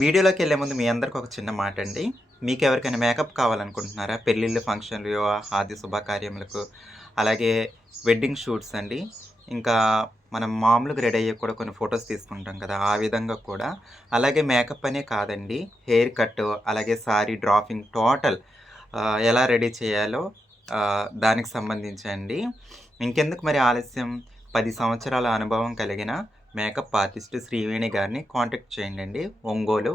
వీడియోలోకెళ్ళే ముందు మీ అందరికి ఒక చిన్న మాటండి. మీకెవరికైనా మేకప్ కావాలనుకుంటున్నారా? పెళ్ళిళ్ళు, ఫంక్షన్లు, వివాహాది శుభకార్యములకు, అలాగే వెడ్డింగ్ షూట్స్ అండి. ఇంకా మనం మామూలుగా రెడీ అయ్యాక కూడా కొన్ని ఫోటోస్ తీసుకుంటాం కదా! ఆ విధంగా కూడా అలాగే మేకప్ అనే కాదండి. హెయిర్ కట్, అలాగే సారీ డ్రాపింగ్ టోటల్ ఎలా రెడీ చేయాలో దానికి సంబంధించండి. ఇంకెందుకు మరి ఆలస్యం 10 సంవత్సరాల అనుభవం కలిగిన మేకప్ ఆర్టిస్ట్ శ్రీవేణి గారిని కాంటాక్ట్ చేయండండి. ఒంగోలు.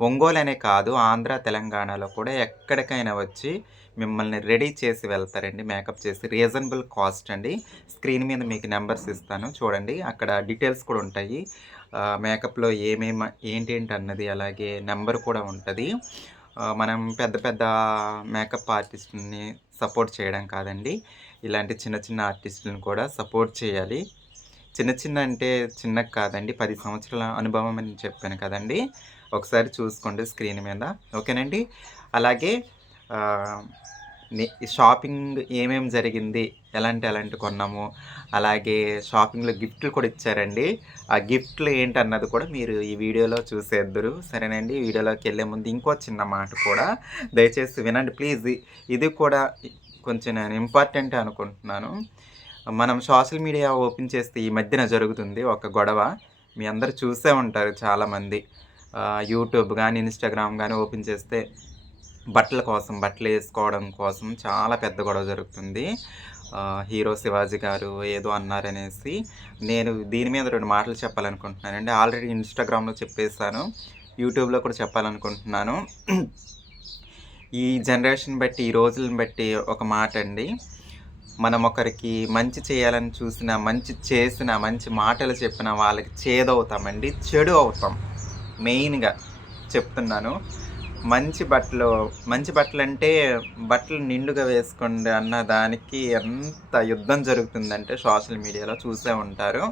ఒంగోలు అనే కాదు ఆంధ్ర, తెలంగాణలో కూడా ఎక్కడికైనా వచ్చి మిమ్మల్ని రెడీ చేసి వెళ్తారండి. మేకప్ చేసి రీజనబుల్ కాస్ట్ అండి. స్క్రీన్ మీద మీకు నంబర్స్ ఇస్తాను చూడండి. అక్కడ డీటెయిల్స్ కూడా ఉంటాయి. మేకప్‌లో ఏంటేంటి అన్నది అలాగే నంబర్ కూడా ఉంటది. మనం పెద్ద పెద్ద మేకప్ ఆర్టిస్ట్‌లని సపోర్ట్ చేయడం కాదండి. ఇలాంటి చిన్న చిన్న ఆర్టిస్ట్‌లని కూడా సపోర్ట్ చేయాలి. చిన్న చిన్న అంటే చిన్నగా కాదండి. 10 సంవత్సరాల అనుభవం అని చెప్పాను కదండీ! ఒకసారి చూసుకోండి స్క్రీన్ మీద. ఓకేనండి. అలాగే ఆహ్, షాపింగ్ జరిగింది, ఎలాంటి కొన్నాము, అలాగే షాపింగ్‌లో గిఫ్ట్‌లు కూడా ఇచ్చారండి. ఆ గిఫ్ట్‌లు ఏంటన్నది కూడా మీరు ఈ వీడియోలో చూసేద్దురు. సరేనండి. వీడియోలోకెళ్ళే ముందు ఇంకో చిన్న మాట కూడా దయచేసి వినండి ప్లీజ్. ఇది కూడా కొంచెం నేను ఇంపార్టెంటే అనుకుంటున్నాను. మనం సోషల్ మీడియా ఓపెన్ చేస్తే ఈ మధ్యన జరుగుతుంది ఒక గొడవ. మీ అందరూ చూసే ఉంటారు చాలామంది. యూట్యూబ్ గానీ, ఇన్‌స్టాగ్రామ్ గానీ ఓపెన్ చేస్తే బట్టలేసుకోవడం కోసం చాలా పెద్ద గొడవ జరుగుతుంది. హీరో 'శివాజీ' గారు ఏదో అన్నారనేసి. నేను దీని మీద 2 మాటలు చెప్పాలనుకుంటున్నానండి. ఆల్రెడీ ఇన్‌స్టాగ్రామ్‌లో చెప్పేసాను. యూట్యూబ్‌లో కూడా చెప్పాలనుకుంటున్నాను. ఈ జనరేషన్ బట్టి, ఈ రోజులను బట్టి ఒక మాటండి. మనం ఒకరికి మంచి చేయాలని చూసినా, మంచి చేసినా, మంచి మాటలు చెప్పినా వాళ్ళకి చేదవుతామండి. చెడు అవుతాం. మెయిన్‌గా చెప్తున్నాను. మంచి బట్టలంటే బట్టలు నిండుగా వేసుకోండి అన్న దానికి ఎంత యుద్ధం జరుగుతుందంటే సోషల్ మీడియాలో చూసే ఉంటారు.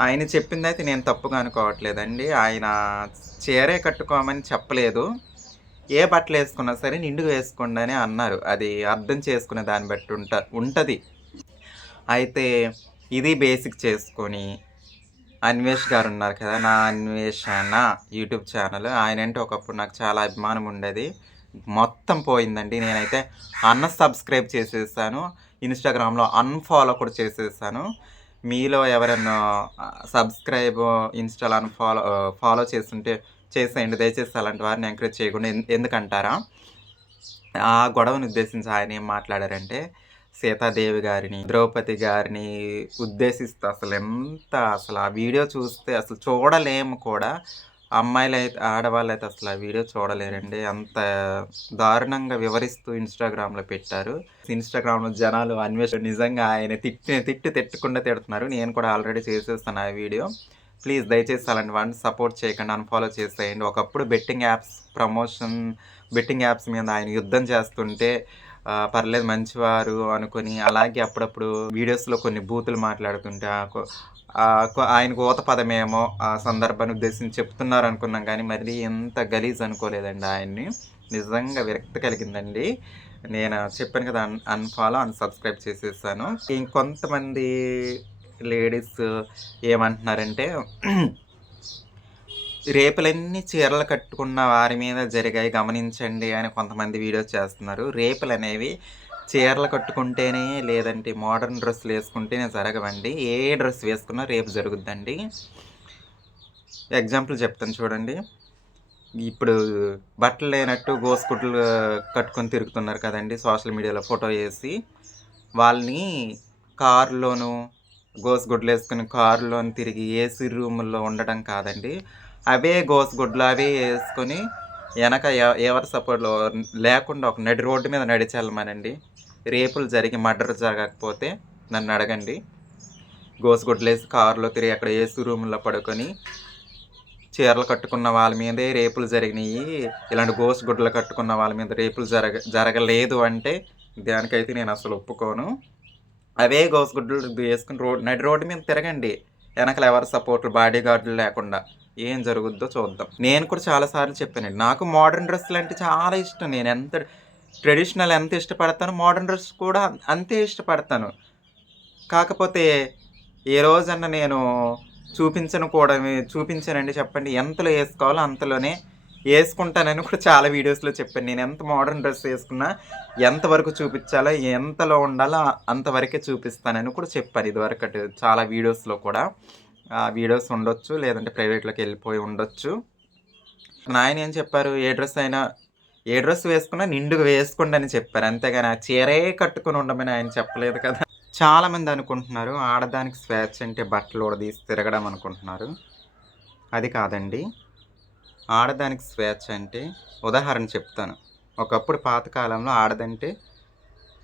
ఆయన చెప్పిందైతే నేను తప్పుగా అనుకోవట్లేదండి. ఆయన చీరే కట్టుకోమని చెప్పలేదు. ఏ బట్టలేసుకున్నా సరే నిండుగా వేసుకోండనే అన్నారు. అది అర్థం చేసుకునే దాన్ని బట్టి ఉంటది. అయితే ఇది బేసిక్ చేసుకొని, అన్వేష్ గారున్నారు కదా! నా అన్వేషణ యూట్యూబ్ ఛానల్. ఆయనంటే ఒకప్పుడు నాకు చాలా అభిమానం ఉండేది. మొత్తం పోయిందండి. నేనైతే అన్‌సబ్‌స్క్రైబ్ చేసేసాను. ఇన్‌స్టాగ్రామ్‌లో అన్‌ఫాలో కూడా చేసేసాను. మీలో ఎవరన్నా సబ్‌స్క్రైబ్, ఇన్‌స్టాలో ఫాలో చేసుంటే చేసేయండి. దయచేసి అలాంటి వారిని ఎంకరేజ్ చేయకుండా ఎందుకంటారా? ఆ గొడవను ఉద్దేశించి ఆయనేం మాట్లాడారంటే, సీతాదేవి గారిని, ద్రౌపది గారిని ఉద్దేశిస్తూ అసలు ఆ వీడియో చూస్తే అసలు చూడలేము కూడా. ఆడవాళ్ళైతే అసలు ఆ వీడియో చూడలేరండి. అంత దారుణంగా వివరిస్తూ ఇన్‌స్టాగ్రామ్‌లో పెట్టారు. ఇన్‌స్టాగ్రామ్‌లో జనాలు అన్వేషణ నిజంగా ఆయన తిట్టకుండా తిడుతున్నారు. నేను కూడా ఆల్రెడీ చేసేసాను ఆ వీడియో. ప్లీజ్ దయచేసి అలాంటి వాడిని సపోర్ట్ చేయకండి. అన్‌ఫాలో చేసేయండి. ఒకప్పుడు బెట్టింగ్ యాప్స్ మీద ఆయన యుద్ధం చేస్తుంటే పర్లేదు మంచివారు అనుకోని, అలాగే అప్పుడప్పుడు వీడియోస్‌లో కొన్ని బూతులు మాట్లాడుతుంటే ఆయనకు ఊత పదమేమో ఆ సందర్భాన్ని ఉద్దేశించి చెప్తున్నారనుకున్నాం గానీ, మరీ ఇంత గలీజ్ అనుకోలేదండి ఆయన్ని. నిజంగా విరక్తి కలిగిందండి. నేను చెప్పాను కదా! అన్‌ఫాలో, అన్‌సబ్‌స్క్రైబ్ చేసేసాను. ఇంకొంతమంది లేడీస్ ఏమంటున్నారంటే రేపులన్నీ చీరలు కట్టుకున్న వారి మీద జరిగాయి గమనించండి అని కొంతమంది వీడియోస్ చేస్తున్నారు. రేపులనేవి చీరలు కట్టుకుంటేనే, లేదంటే మోడర్న్ డ్రెస్సులేసుకుంటేనే జరగవండి. ఏ డ్రెస్ వేసుకున్నా రేపు జరుగుద్దండి. ఎగ్జాంపుల్ చెప్తాను చూడండి. ఇప్పుడు బట్టలు లేనట్టు గోసుగుడ్లు కట్టుకొని తిరుగుతున్నారు కదండీ! సోషల్ మీడియాలో ఫోటో ఏసి. వాళ్ళని కారులోను, గోసుగుడ్లేసుకొని కారులోను తిరిగి ఏసీ రూముల్లో ఉండడం కాదండి. అవే గోసుగుడ్లు అవే యేసుకొని ఎనక ఎవరి సపోర్ట్‌లో లేకుండా ఒక నడి రోడ్డు మీద నడిచెళ్ళమనండి. రేపులు జరిగి మర్డర్ జరగకపోతే నన్నడగండి. గోసుగుడ్లేసి కారులో తిరిగి అక్కడ ఏసీ రూముల్లో పడుకొని చీరలు కట్టుకున్న వాళ్ళ మీదే రేపులు జరిగినియి. ఇలాంటి గోసుగుడ్లు కట్టుకున్న వాళ్ళ మీద రేపులు జరగలేదు అంటే దానికైతే నేనసలు ఒప్పుకోను. అవే గోసుగుడ్లు వేసుకొని నడి రోడ్డు మీద తిరగండి. ఎనకాల ఎవరి సపోర్ట్‌లు బాడీ గార్డులు లేకుండా. ఏం జరుగుద్దో చూద్దాం. నేను కూడా చాలా సార్లు చెప్పానండి. నాకు మోడర్న్ డ్రెస్సులంటే చాలా ఇష్టం. ట్రెడిషనల్ ఎంత ఇష్టపడతానో మోడర్న్ డ్రెస్ కూడా అంతే ఇష్టపడతాను. కాకపోతే ఏ రోజన్నా నేను చూపించను కూడా చూపించానండి చెప్పండి. ఎంతలో వేసుకోవాలో అంతలోనే వేసుకుంటానని కూడా చాలా వీడియోస్‌లో చెప్పాను. నేను ఎంత మోడర్న్ డ్రెస్ వేసుకున్నా ఎంతవరకు చూపించాలో, ఎంతలో ఉండాలో అంతవరకే చూపిస్తానని కూడా చెప్పాను ఇదివరకటి చాలా వీడియోస్‌లో కూడా. ఆ వీడియోస్ ఉండొచ్చు. లేదంటే ప్రైవేట్‌లోకి వెళ్ళిపోయి ఉండొచ్చు. నాయన ఏం చెప్పారు? ఏ డ్రెస్ వేసుకున్నా నిండుగా వేసుకోండి అని చెప్పారు. అంతేగాని ఆ చీరే కట్టుకొని ఉండమని ఆయన చెప్పలేదు కదా! చాలామంది అనుకుంటున్నారు ఆడదానికి స్వేచ్ఛ అంటే బట్టలు ఊడదీసి తిరగడం అనుకుంటున్నారు. అది కాదండి. ఆడదానికి స్వేచ్ఛ అంటే ఉదాహరణ చెప్తాను. ఒకప్పుడు పాతకాలంలో ఆడదంటే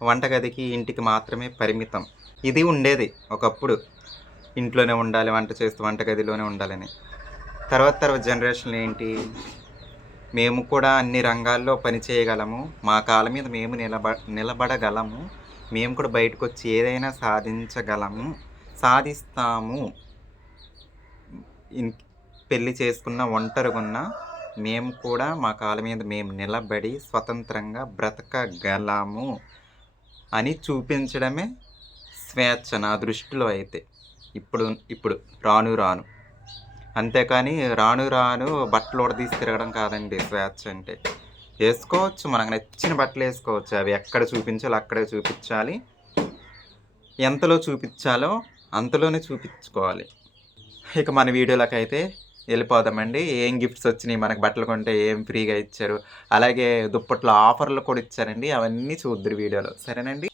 వంటగదికి, ఇంటికి మాత్రమే పరిమితం. ఇది ఉండేది ఒకప్పుడు. ఇంట్లోనే ఉండాలి, వంట చేస్తూ వంటగదిలోనే ఉండాలని. తర్వాత జనరేషన్‌లో ఏంటి? మేము కూడా అన్ని రంగాల్లో పని చేయగలము. మా కాళ్ళ మీద మేము నిలబడగలము. మేము కూడా బయటకొచ్చి ఏదైనా సాధించగలము. సాధిస్తాము. ఇన్ పెళ్లి చేసుకున్న, ఒంటరిగున్న మేము కూడా మా కాళ్ళ మీద మేము నిలబడి స్వతంత్రంగా బ్రతకగలము అని చూపించడమే స్వేచ్ఛ నా దృష్టిలో అయితే. ఇప్పుడు ఇప్పుడు రాను రాను. అంతేకాని రాను రాను బట్టలు ఊడదీసి తిరగడం కాదండి స్వేచ్ఛ అంటే. ఏసుకోవచ్చు. మనకు నచ్చిన బట్టలేసుకోవచ్చు. అవి ఎక్కడ చూపించాలో అక్కడే చూపిచ్చాలి. ఎంతలో చూపిచ్చాలో అంతలోనే చూపిచ్చుకోవాలి. ఇక మన వీడియోలకైతే వెళ్ళిపోదామండి. ఏం గిఫ్ట్స్ వచ్చినియి, మనకు బట్టలు కొంటే ఏం ఫ్రీగా ఇచ్చారు, అలాగే దుప్పట్లో ఆఫర్లు కూడా ఇచ్చారండి. అవన్నీ చూద్దురు వీడియోలో. సరేనండి.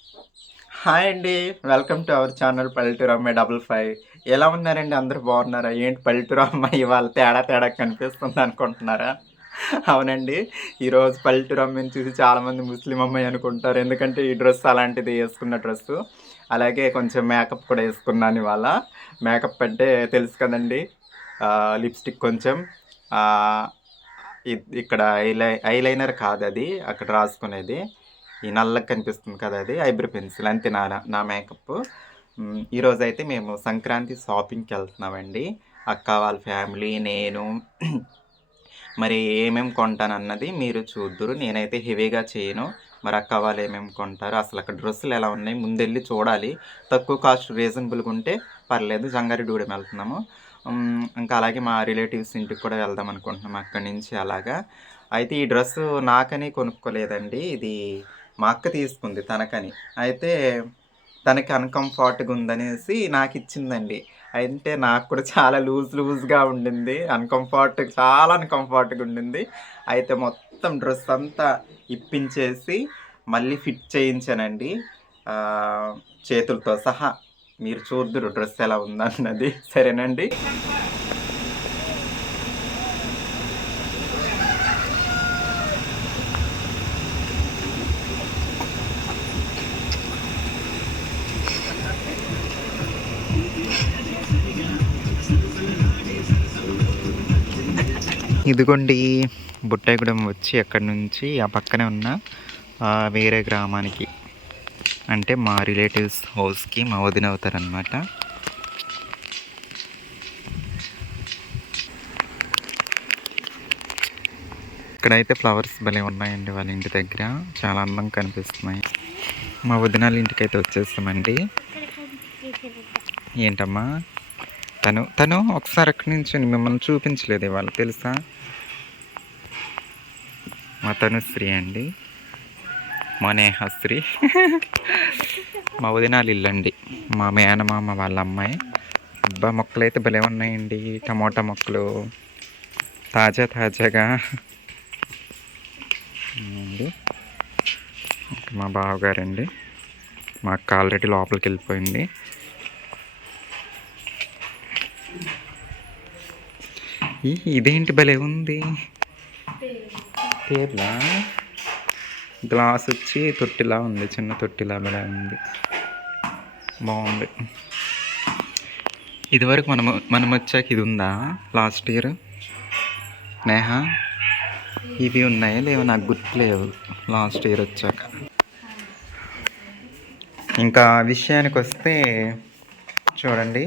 హాయ్ అండి. వెల్కమ్ టు అవర్ ఛానల్ పల్లెటూరు అమ్మాయి 55. ఎలా ఉన్నారండి? అందరూ బాగున్నారా? ఏంటి పల్లెటూరు అమ్మాయి ఇవాళ తేడా కనిపిస్తుంది అనుకుంటున్నారా? అవునండి. ఈరోజు పల్లెటూరు అమ్మాయిని చూసి చాలామంది ముస్లిం అమ్మాయి అనుకుంటారు. ఎందుకంటే ఈ డ్రెస్ అలాంటిది వేసుకున్న డ్రెస్సు. అలాగే కొంచెం మేకప్ కూడా వేసుకున్నాను ఇవాళ. మేకప్ అంటే తెలుసు కదండి. లిప్స్టిక్ కొంచెం ఇక్కడ ఐలైనర్ కాదు అది, అక్కడ రాసుకునేది. ఈ నల్లగా కనిపిస్తుంది కదా, అది ఐబ్రో పెన్సిల్. అంతే నా మేకప్. ఈరోజైతే మేము సంక్రాంతి షాపింగ్కి వెళ్తున్నామండి. అక్క వాళ్ళ ఫ్యామిలీ, నేను. మరి ఏమేమి కొంటానన్నది మీరు చూద్దురు. నేనైతే హెవీగా చేయను. మరి అక్క వాళ్ళు ఏమేమి కొంటారు, అసలు అక్కడ డ్రెస్సులు ఎలా ఉన్నాయి ముందెళ్ళి చూడాలి. తక్కువ కాస్ట్ రీజనబుల్గా ఉంటే పర్లేదు. జంగారెడ్డిగూడెం వెళ్తున్నాము. ఇంకా అలాగే మా రిలేటివ్స్ ఇంటికి కూడా వెళ్దాం అనుకుంటున్నాం అక్కడి నుంచి అలాగా. అయితే ఈ డ్రెస్సు నాకని కొనుక్కోలేదండి. ఇది మా అక్క తీసుకుంది తనకని. అయితే తనకి అన్‌కంఫర్ట్‌గా ఉందనేసి నాకిచ్చిందండి. అంటే నాకు కూడా చాలా లూజ్‌గా ఉండింది. చాలా అన్‌కంఫర్ట్‌గా ఉండింది. అయితే మొత్తం డ్రెస్ అంతా ఇప్పించేసి మళ్ళీ ఫిట్ చేయించానండి. చేతులతో సహా. మీరు చూద్దురు డ్రెస్ ఎలా ఉందన్నది. సరేనండి. ఇదిగోండి బుట్టాయిగూడెం వచ్చి అక్కడి నుంచి ఆ పక్కనే ఉన్న వేరే గ్రామానికి, అంటే మా రిలేటివ్స్ హౌస్కి మా వదిన అవుతారనమాట. ఇక్కడైతే ఫ్లవర్స్ భలే ఉన్నాయండి వాళ్ళ ఇంటి దగ్గర. చాలా అందంగా కనిపిస్తున్నాయి. మా వదినాల ఇంటికి అయితే వచ్చేస్తామండి. ఏంటమ్మా తను ఒకసారి అక్కడి నుంచి మిమ్మల్ని చూపించలేదు ఇవాళ, తెలుసా? మా తనుశ్రీ అండి, మా నేహశ్రీ. మా వదినాలు ఇల్లండి, మా మేనమామ వాళ్ళ అమ్మాయి. అబ్బా మొక్కలు అయితే భలే ఉన్నాయండి. టమోటా మొక్కలు తాజాగా అండి. మా బావగారండి. మా అక్క ఆల్రెడీ లోపలికి వెళ్ళిపోయింది. ఇదేంటి భలే ఉంది. పేర్లా గ్లాస్ వచ్చి తొట్టిలా ఉంది, చిన్న తొట్టిలా భలే ఉంది, బాగుంది. ఇదివరకు మనం వచ్చాక ఇది ఉందా లాస్ట్ ఇయర్ నేహ? ఇవి ఉన్నాయా లేవు నాకు గుర్తులేవు లాస్ట్ ఇయర్ వచ్చాక. ఇంకా విషయానికి వస్తే చూడండి,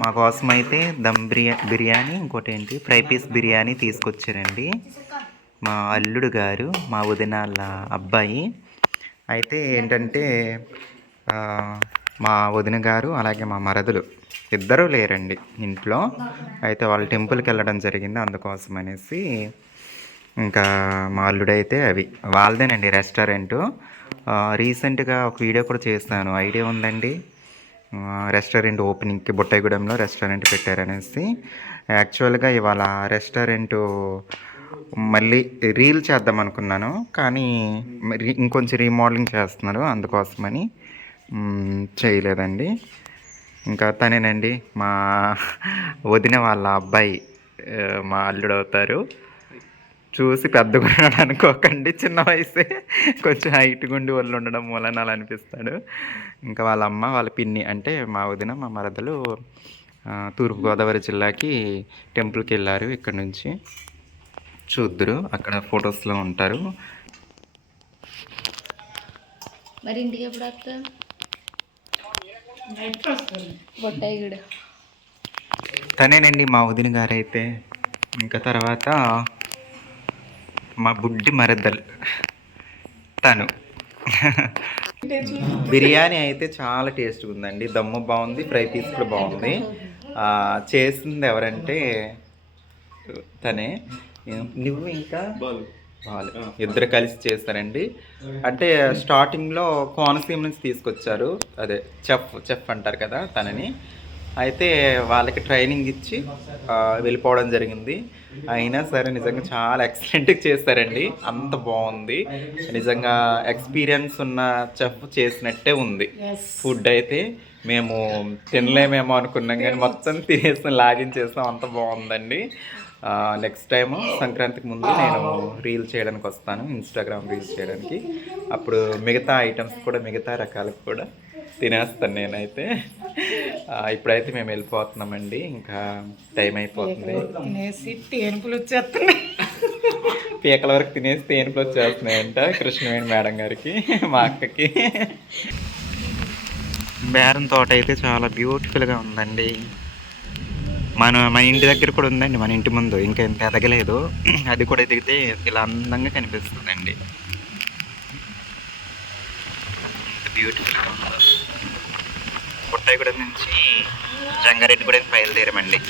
మా కోసం అయితే దమ్ బిర్యానీ, ఇంకోటి ఏంటి ఫ్రై పీస్ బిర్యానీ తీసుకొచ్చారండి మా అల్లుడు గారు, మా వదినాల అబ్బాయి. అయితే ఏంటంటే మా వదిన గారు అలాగే మా మరదలు ఇద్దరూ లేరండి ఇంట్లో. అయితే వాళ్ళు టెంపుల్కి వెళ్ళడం జరిగింది, అందుకోసం అనేసి ఇంకా మా అల్లుడైతే అవి వాళ్ళదేనండి రెస్టారెంటు. రీసెంట్గా ఒక వీడియో కూడా చేస్తాను, ఐడియా ఉందండి. రెస్టారెంట్ ఓపెనింగ్కి బుట్టాయిగూడెంలో రెస్టారెంట్ పెట్టారనేసి. యాక్చువల్గా ఇవాళ రెస్టారెంటు మళ్ళీ రీల్ చేద్దాం అనుకున్నాను, కానీ ఇంకొంచెం రీమోడలింగ్ చేస్తున్నారు, అందుకోసమని చేయలేదండి. ఇంకా తనేనండి మా వదిన వాళ్ళ అబ్బాయి, మా అల్లుడు అవుతారు. చూసి పెద్దగా ఉన్నాడు అనుకోకండి, చిన్న వయసే, కొంచెం హైట్గా ఉండి వాళ్ళు ఉండడం మూలన అలా అనిపిస్తాడు. ఇంకా వాళ్ళ అమ్మ వాళ్ళ పిన్ని అంటే మా వదిన మా మరదలు తూర్పుగోదావరి జిల్లాకి టెంపుల్కి వెళ్ళారు. ఇక్కడ నుంచి చూద్దరు, అక్కడ ఫొటోస్లో ఉంటారు. మరి ఇంటికి ఎప్పుడు వస్తా? తనేనండి మా వదిన గారైతే. ఇంకా తర్వాత మా బుడ్డి మరదలు తను. బిర్యానీ అయితే చాలా టేస్ట్గా ఉందండి, దమ్ము బాగుంది, ఫ్రై పీస్ కూడా బాగుంది. చేసింది ఎవరంటే తనే, నువ్వు ఇంకా వాళ్ళు ఇద్దరు కలిసి చేస్తారండి. అంటే స్టార్టింగ్లో కోనసీమ నుంచి తీసుకొచ్చారు, అదే చెఫ్ అంటారు కదా తనని. అయితే వాళ్ళకి ట్రైనింగ్ ఇచ్చి వెళ్ళిపోవడం జరిగింది. అయినా సరే నిజంగా చాలా ఎక్సలెంట్గా చేస్తారండి, అంత బాగుంది. నిజంగా ఎక్స్పీరియన్స్ ఉన్న చెఫ్ చేసినట్టే ఉంది. ఫుడ్ అయితే మేము తినలేమేమో అనుకున్నాం, కానీ మొత్తం తినేసాం, లాగించేసాం, అంత బాగుందండి. నెక్స్ట్ టైము సంక్రాంతికి ముందు నేను రీల్ చేయడానికి వస్తాను, ఇన్స్టాగ్రామ్ రీల్స్ చేయడానికి. అప్పుడు మిగతా ఐటమ్స్ కూడా, మిగతా రకాలకు కూడా తినేస్తాను నేనైతే. ఇప్పుడైతే మేము వెళ్ళిపోతున్నామండి, ఇంకా టైం అయిపోతుంది. తేనుపులు వచ్చేస్తున్నాయి, పీకల వరకు తినేసి తేనుపులు వచ్చేస్తున్నాయంట కృష్ణవేణి మేడం గారికి, మా అక్కకి. బేరం తోట అయితే చాలా బ్యూటిఫుల్గా ఉందండి. మన ఇంటి దగ్గర కూడా ఉందండి, మన ఇంటి ముందు ఇంకా ఎంత ఎదగలేదు, అది కూడా ఎదిగితే ఇలా అందంగా కనిపిస్తుందండి. ఎంత బ్యూటిఫుల్గా ఉందో. బుట్టాయిగూడెం నుంచి జంగారెడ్డిగూడెం బయలుదేరామండి.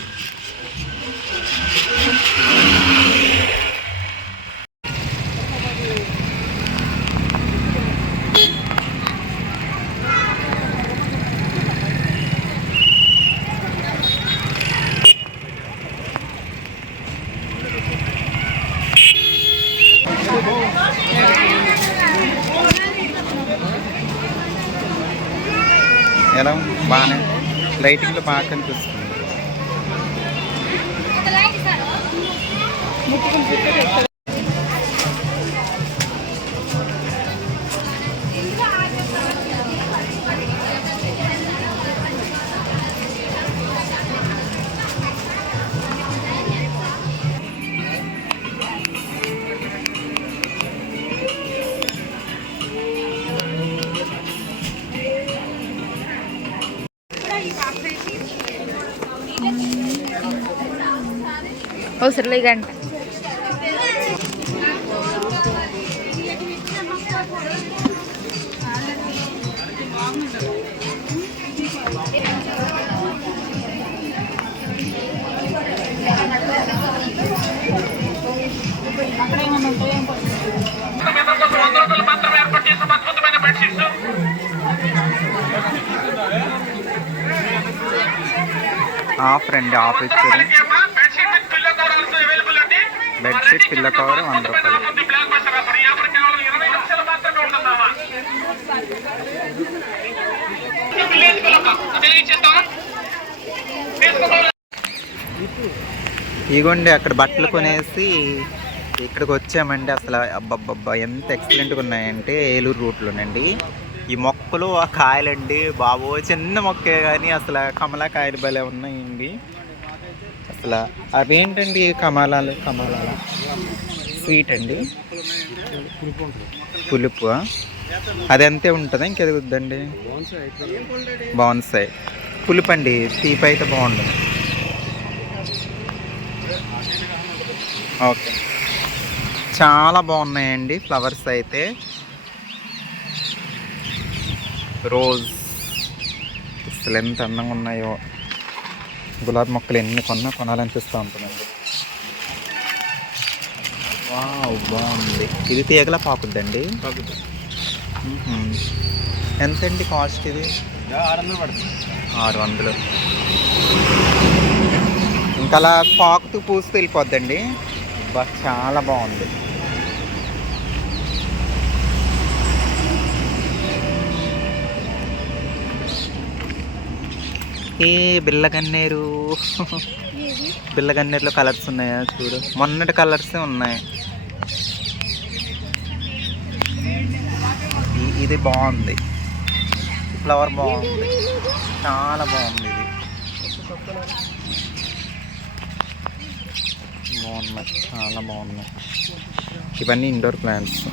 ఎలా బాగానే లైటింగ్లో బాగా కనిపిస్తుంది. అవసరం గంట ఆఫర్ అండి, ఆఫర్ ఇచ్చారు. బెడ్షీట్ పిల్ల కవర్ 100 రూపాయలు. ఇగోండి అక్కడ బట్టలు కొనేసి ఇక్కడికి వచ్చామండి. అసలు అబ్బబ్బబ్బా ఎంత ఎక్సలెంట్గా ఉన్నాయంటే ఏలూరు రూట్లోనండి. ఈ మొక్కలు ఆ కాయలండి బాబో, చిన్న మొక్కే కానీ అసలు కమలాకాయలు భలే ఉన్నాయండి. అసలు అవేంటండి కమలాలు స్వీట్ అండి, పులుపు అది అంతే ఉంటుందా, ఇంకెదుగుద్దండి? బాన్సాయి పులుపు అండి, తీపి అయితే బాగుంటుంది. ఓకే, చాలా బాగున్నాయండి ఫ్లవర్స్ అయితే. రోజ్ అసలు ఎంత అందంగా ఉన్నాయో. గులాబీ మొక్కలు ఎన్ని కొన్నా కొనాలనిపిస్తూ ఉంటుందండి. వావ్, బాగుంది. ఇది తీగలా పాకుద్దండి. ఎంతండి కాస్ట్ ఇది? 600 పడుతుంది. 600. ఇంకా అలా పాకుతూ పూస్తూ వెళ్ళిపోద్దండి. చాలా బాగుంది. ఏ బిల్లగన్నేరు బిల్లగన్నేరులో కలర్స్ ఉన్నాయా చూడు, మొన్నటి కలర్సే ఉన్నాయి. ఇది బాగుంది, ఫ్లవర్ బాగుంది, చాలా బాగుంది. ఇది బాగున్నాయి, చాలా బాగున్నాయి. ఇవన్నీ ఇండోర్ ప్లాంట్స్.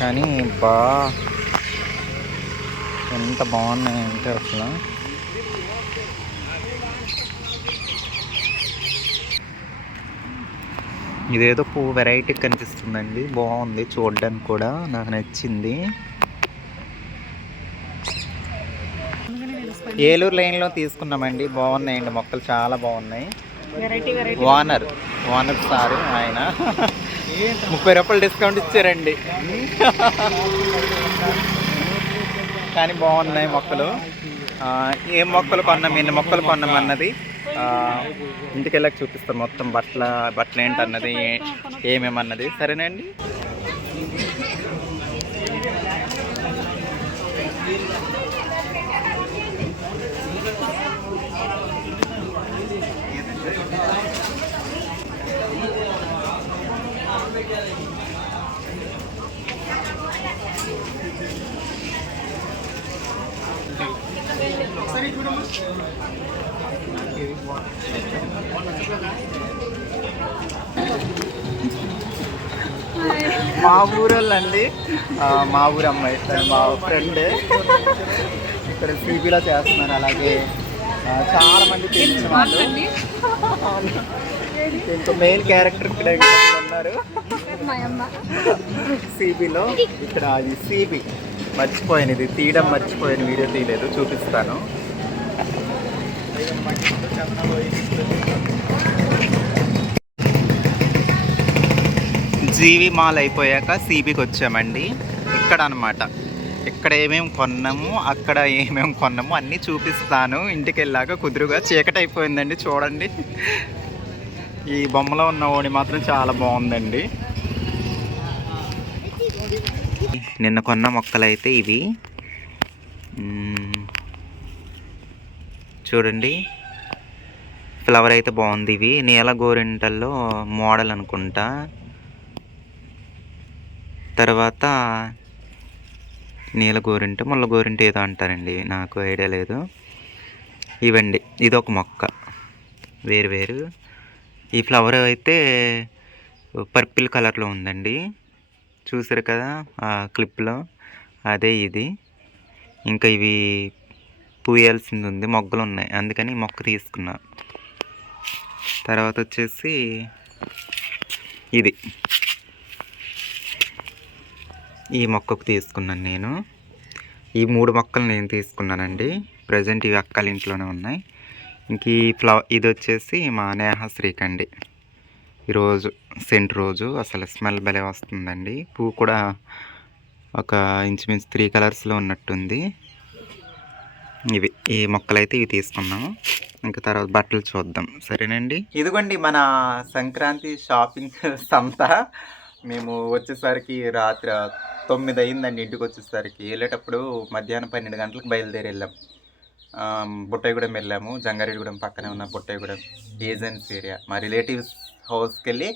కానీ ఎంత బాగున్నాయంటే అసలు ఇదేదో పువ్వు వెరైటీ కనిపిస్తుందండి, బాగుంది చూడడానికి కూడా, నాకు నచ్చింది. ఏలూరు లైన్లో తీసుకున్నామండి, బాగున్నాయండి మొక్కలు, చాలా బాగున్నాయి. ఓనర్ సారు ఆయన 30 రూపాయలు డిస్కౌంట్ ఇచ్చారండి. కానీ బాగున్నాయి మొక్కలు. ఏం మొక్కలు కొన్నాం, ఎన్ని మొక్కలు కొన్నాం అన్నది ఇంటికి వెళ్ళాక చూపిస్తాం. మొత్తం బట్టలు ఏంటన్నది, ఏమేమన్నది. సరేనండి. మా ఊరోళ్ళండి, మా ఊరు అమ్మాయి, మా ఫ్రెండ్ ఇక్కడ సిబిలో చేస్తున్నారు. అలాగే చాలా మంది తెలిసిన వాళ్ళు, ఇంకో మెయిన్ క్యారెక్టర్ ఇక్కడ ఉన్నారు సిబిలో. ఇక్కడ అది సిబి మర్చిపోయాను, ఇది తీయడం మర్చిపోయాను, వీడియో తీయలేదు, చూపిస్తాను. జీవి మాల్ అయిపోయాక సిబికి వచ్చామండి. ఇక్కడ అనమాట, ఇక్కడ ఏమేమి కొన్నాము, అక్కడ ఏమేమి కొన్నాము అన్నీ చూపిస్తాను. ఇంటికి వెళ్ళాక కుదురుగా. చీకటి అయిపోయిందండి, చూడండి. ఈ బొమ్మలో ఉన్న ఓడి మాత్రం చాలా బాగుందండి. నిన్న కొన్న మొక్కలు అయితే ఇవి చూడండి, ఫ్లవర్ అయితే బాగుంది. ఇవి నీల గోరింటల్లో మోడల్ అనుకుంటా. తర్వాత నీల గోరింట, ముళ్ళ గోరింట ఏదో అంటారండి, నాకు ఐడియా లేదు. ఇవండి, ఇదొక మొక్క, వేరు. ఈ ఫ్లవర్ అయితే పర్పుల్ కలర్లో ఉందండి, చూసారు కదా ఆ క్లిప్లో, అదే ఇది. ఇంకా ఇవి పూయాల్సింది ఉంది, మొగ్గలు ఉన్నాయి, అందుకని ఈ మొక్క తీసుకున్నా. తర్వాత వచ్చేసి ఇది, ఈ మొక్కకు తీసుకున్నాను నేను. ఈ 3 మొక్కలు నేను తీసుకున్నానండి. ప్రజెంట్ ఇవి అక్కల ఇంట్లోనే ఉన్నాయి. ఇంక ఈ ఇది వచ్చేసి మా నేహాశ్రీకి అండి. ఈరోజు సెంట్ రోజు, అసలు స్మెల్ భలే వస్తుందండి. పువ్వు కూడా ఒక ఇంచుమించు 3 కలర్స్లో ఉన్నట్టుంది. ఈ మొక్కలైతే ఇవి తీసుకున్నాము. ఇంకా తర్వాత బట్టలు చూద్దాం, సరేనండి. ఇదిగోండి మన సంక్రాంతి షాపింగ్ సంత. మేము వచ్చేసరికి రాత్రి 9 అయిందండి. ఇంటికి వచ్చేసరికి వెళ్ళేటప్పుడు మధ్యాహ్నం 12 గంటలకు బయలుదేరి వెళ్ళాం. బుట్టాయిగూడెం వెళ్ళాము. జంగారెడ్డిగూడెం పక్కనే ఉన్న బుట్టాయిగూడెం ఏజెన్సీ ఏరియా, మా రిలేటివ్స్ హౌస్కి వెళ్ళి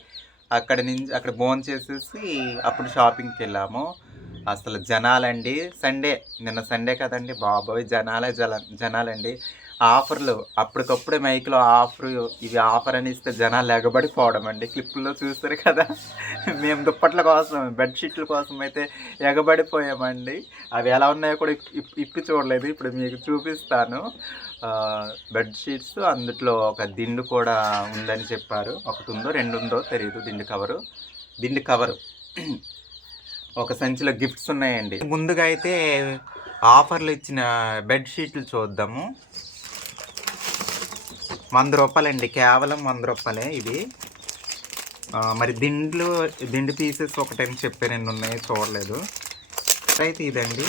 అక్కడ భోజనం చేసేసి అప్పుడు షాపింగ్కి వెళ్ళాము. అసలు జనాలండి, నిన్న సండే కదండి, బాబోయ్ జనాలండి. ఆఫర్లు అప్పటికప్పుడే మైక్లో ఆఫర్, ఇవి ఆఫర్ అని ఇస్తే జనాలు ఎగబడిపోవడం అండి. క్లిప్పుల్లో చూస్తారు కదా, మేము దుప్పట్ల కోసం, బెడ్షీట్ల కోసం అయితే ఎగబడిపోయామండి. అవి ఎలా ఉన్నాయో కూడా ఇప్పి చూడలేదు, ఇప్పుడు మీకు చూపిస్తాను. బెడ్షీట్స్, అందులో ఒక దిండు కూడా ఉందని చెప్పారు. 1 ఉందో 2 ఉందో తెలియదు దిండు కవరు. దిండు కవరు, ఒక సంచిలో గిఫ్ట్స్ ఉన్నాయండి. ముందుగా అయితే ఆఫర్లు ఇచ్చిన బెడ్షీట్లు చూద్దాము. 100 రూపాయలండి, కేవలం 100 రూపాయలే ఇవి. మరి దిండు పీసెస్ ఒకటని చెప్పి 2 ఉన్నాయి, చూడలేదు. అయితే ఇదండి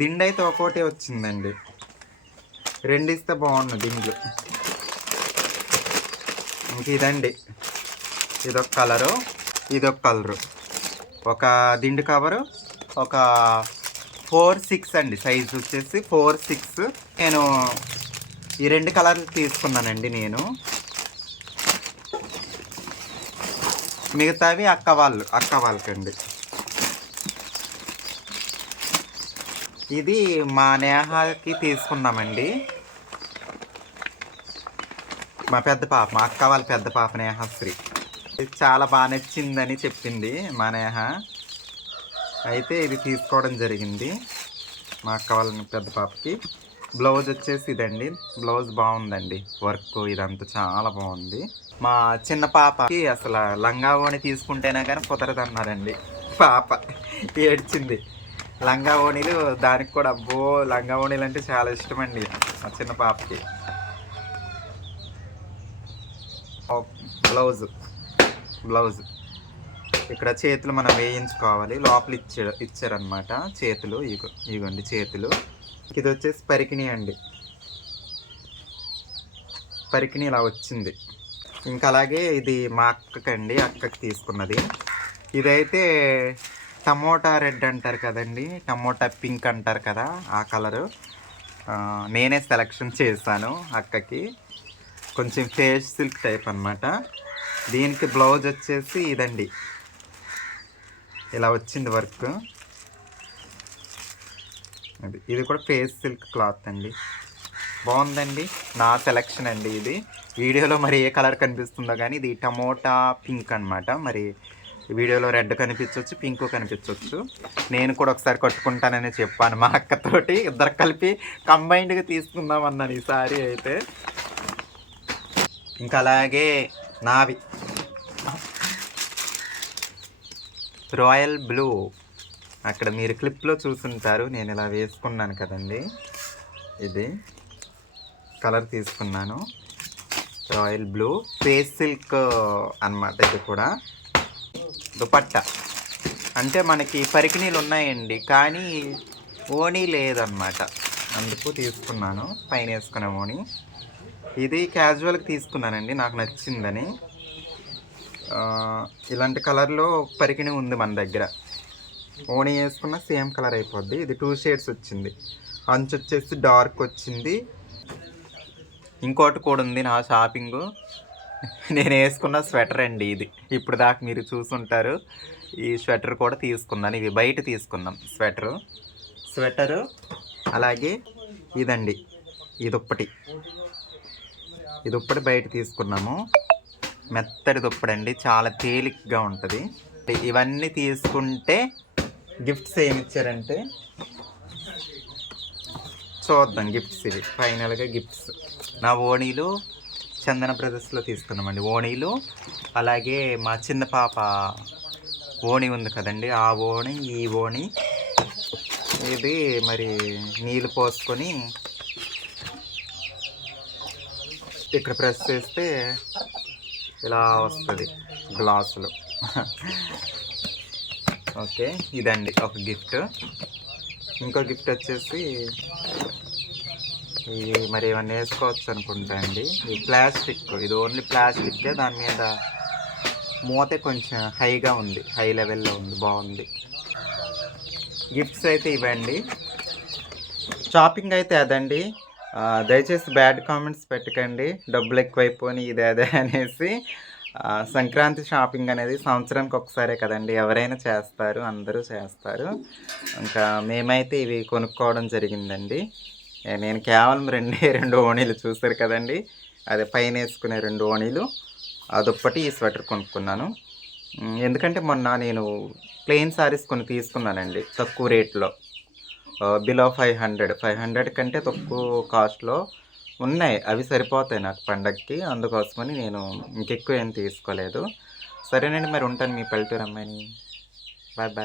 దిండు అయితే ఒక్కోటే వచ్చిందండి, 2 ఇస్తే బాగుండు దిండ్లు. ఇంక ఇదండి, ఇదొక కలరు, ఇదొక కలరు. ఒక దిండు కవరు, ఒక 4-6 అండి, సైజు వచ్చేసి 4-6. నేను ఈ 2 కలర్లు తీసుకున్నానండి. నేను మిగతావి అక్క వాళ్ళకండి. ఇది మా నేహాకి తీసుకున్నామండి. మా అక్క వాళ్ళ పెద్ద పాప నేహాశ్రీ. ఇది చాలా బాగా నచ్చిందని చెప్పింది మా నేహ. అయితే ఇది తీసుకోవడం జరిగింది మా అక్క వాళ్ళ పెద్ద పాపకి. బ్లౌజ్ వచ్చేసి ఇదండి, బ్లౌజ్ బాగుందండి, వర్క్ ఇదంతా చాలా బాగుంది. మా చిన్న పాపకి అసలు లంగా ఓణి తీసుకుంటేనే కానీ కుదరదన్నారండి. పాప ఏడ్చింది. లంగా ఓణీలు దానికి కూడా, అబ్బో లంగా ఓణీలు అంటే చాలా ఇష్టం అండి మా చిన్న పాపకి. బ్లౌజ్ ఇక్కడ చేతులు మనం వేయించుకోవాలి, లోపల ఇచ్చారనమాట చేతులు. ఇగోండి చేతులు. ఇది వచ్చేసి పరికిణి అండి, పరికిణి ఇలా వచ్చింది. ఇంకా అలాగే ఇది మా అక్కకి తీసుకున్నది. ఇదైతే టమోటా రెడ్ అంటారు కదండి, టమోటా పింక్ అంటారు కదా, ఆ కలరు నేనే సెలెక్షన్ చేశాను అక్కకి. కొంచెం ఫేస్ సిల్క్ టైప్ అనమాట. దీనికి బ్లౌజ్ వచ్చేసి ఇదండి, ఇలా వచ్చింది వర్క్. ఇది కూడా ఫేస్ సిల్క్ క్లాత్ అండి, బాగుందండి. నా సెలెక్షన్ అండి ఇది. వీడియోలో మరి ఏ కలర్ కనిపిస్తుందో కానీ ఇది టమోటా పింక్ అనమాట. మరి వీడియోలో రెడ్ కనిపించవచ్చు, పింక్ కనిపించవచ్చు. నేను కూడా ఒకసారి కట్టుకుంటానని చెప్పాను మా అక్కతోటి. ఇద్దరు కలిపి కంబైన్డ్గా తీసుకుందాం అన్నాను ఈసారి అయితే. ఇంకా అలాగే నావి రాయల్ బ్లూ, అక్కడ మీరు క్లిప్లో చూసుంటారు, నేను ఇలా వేసుకున్నాను కదండి. ఇది కలర్ తీసుకున్నాను, రాయల్ బ్లూ ఫేస్ సిల్క్ అన్నమాట. ఇది కూడా దుపట్టా. అంటే మనకి పరికిణీలు ఉన్నాయండి, కానీ ఓణీ లేదన్నమాట, అందుకు తీసుకున్నాను పైన వేసుకునే ఓణీ. ఇది క్యాజువల్గా తీసుకున్నానండి, నాకు నచ్చిందని. ఇలాంటి కలర్లో పరికిణి ఉంది మన దగ్గర. ఓణీ వేసుకున్న సేమ్ కలర్ అయిపోద్ది. ఇది 2 షేడ్స్ వచ్చింది, అంచు వచ్చేసి డార్క్ వచ్చింది. ఇంకోటి కూడా ఉంది నా షాపింగు, నేను వేసుకున్న స్వెటర్ అండి ఇది. ఇప్పుడు దాకా మీరు చూసుంటారు. ఈ స్వెటర్ కూడా తీసుకున్నాను, ఇవి బయట తీసుకున్నాం స్వెటరు. అలాగే ఇదండి, ఇది దుప్పటి బయట తీసుకున్నాము. మెత్తడి దుప్పడండి, చాలా తేలికగా ఉంటుంది. ఇవన్నీ తీసుకుంటే గిఫ్ట్స్ ఏమి ఇచ్చారంటే చూద్దాం. గిఫ్ట్స్ ఇవి ఫైనల్గా గిఫ్ట్స్. నా ఓణీలు చందన బ్రదర్స్లో తీసుకున్నామండి ఓణీలు. అలాగే మా చిన్న పాప ఓణి ఉంది కదండి, ఆ ఓణి, ఈ ఓణి. ఇది మరి నీళ్ళు పోసుకొని ఇక్కడ ప్రెస్ చేస్తే ఇలా వస్తుంది గ్లాసులు. ఓకే, ఇదండి ఒక గిఫ్ట్. ఇంకో గిఫ్ట్ వచ్చేసి ఇది మరి ఇవన్నీ వేసుకోవచ్చు అనుకుంటా అండి. ఇది ప్లాస్టిక్, ఇది ఓన్లీ ప్లాస్టిక్కే, దాని మీద మూతే కొంచెం హైగా ఉంది, హై లెవెల్లో ఉంది, బాగుంది. గిఫ్ట్స్ అయితే ఇవ్వండి. షాపింగ్ అయితే అదండి. దయచేసి బ్యాడ్ కామెంట్స్ పెట్టకండి, డబ్బులు ఎక్కువైపోయి ఇది అదే అనేసి. సంక్రాంతి షాపింగ్ అనేది సంవత్సరానికి ఒకసారే కదండి, ఎవరైనా చేస్తారు, అందరూ చేస్తారు. ఇంకా మేమైతే ఇవి కొనుక్కోవడం జరిగిందండి. నేను కేవలం 2 ఓణీలు చూసారు కదండి, అదే పైన వేసుకునే 2 ఓణీలు, అదొక్కటి ఈ స్వెటర్ కొనుక్కున్నాను. ఎందుకంటే మొన్న నేను ప్లెయిన్ శారీస్ కొన్ని తీసుకున్నానండి తక్కువ రేట్లో, బిలో 500 కంటే తక్కువ కాస్ట్లో ఉన్నాయి. అవి సరిపోతాయి నాకు పండగకి. అందుకోసమని నేను ఇంకెక్కువ ఏం తీసుకోలేదు. సరేనండి మరి ఉంటాను మీ పల్లెటూరు అమ్మాయిని. Bye bye.